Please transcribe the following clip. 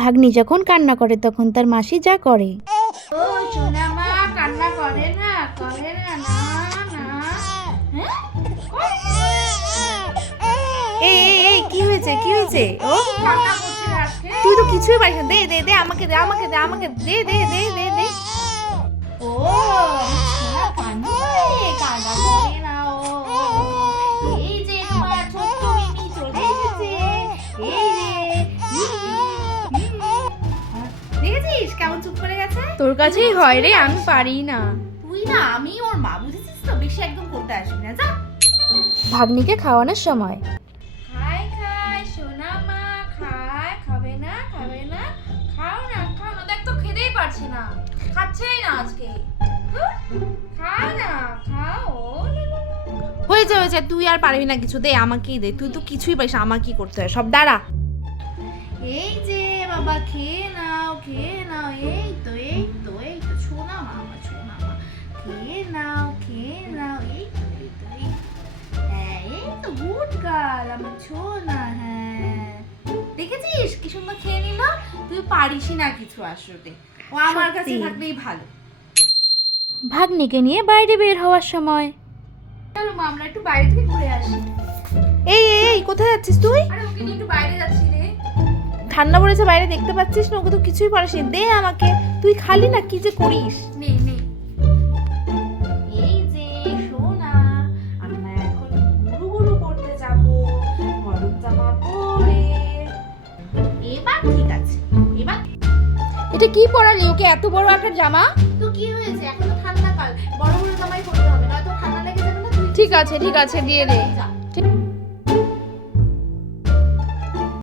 ভাগ্নি যখন কান্না করে তখন তার মাসি যা করে। ও সোনা মা কান্না করে না না না। এই কি হয়েছে কি হয়েছে? ও কান্না করছে আজকে। তুই তো কিছুই পারিস না, দে দে দে আমাকে দে আমাকে দে আমাকে দে দে দে দে দে। ও সোনা কান্না করে না ও। এই যে তোমার ছোট্ট মিমি চলে এসেছে। এই রে দেখেছিস কেমন চুপ করে গেছে? তোর কাছেই হয় রে, আমি পারি না। তুই না আমি ওর মা, বুঝেছিস তো? বেশি একদম করতে আসবি না, যা। ভাগ্নিকে খাওয়ানোর সময় খায় খায় সোনা মা খায়। খাবে না খাও না দেখ তো খেতেই পারছে না, খাচ্ছেই না আজকে। খায় না খাও। হয়েছে হয়েছে, তুই আর পারবি না কিছু, দে আমাকেই দে, তুই তো কিছুই পারিস না, আমার কি করতে হয় সব, দাঁড়া। এই যে বাবা খেয়ে নাও এই তো সোনা মা খেয়ে নাও এই তো হ্যাঁ এই তো গুড গার্ল আমার সোনা। হ্যাঁ দেখেছিস কি সুন্দর খেয়ে নিল। তুই পারিসই না কিছু আসলে, ও আমার কাছে সত্যি। থাকলেই ভালো। ভাগ্নিকে নিয়ে বাইরে বের হওয়ার সময় চলো মা আমরা একটু বাইরে থেকে ঘুরে আসি। এই কোথায় যাচ্ছিস তুই? আরে ওকে নিয়ে একটু বাইরে যাচ্ছি রে। ঠান্ডা পড়েছে বাইরে, দেখতে পাচ্ছিস না? ওকে তো কিছুই পারিস না, দে আমাকে। তুই খালি না, কি যে করিস। নে এই যে সোনা আমরা এখন গুরু করতে যাব গরম জামা পরে। এবার ঠিক আছে, এবার এটা কি পরালি ওকে, এত বড় একটা জামা? তো কি হয়েছে, এখন তো ঠান্ডা কাল, বড় জামাই পরতে হবে, নয়তো ঠান্ডা লেগে যাবে না। ঠিক আছে দিয়ে দে। যা।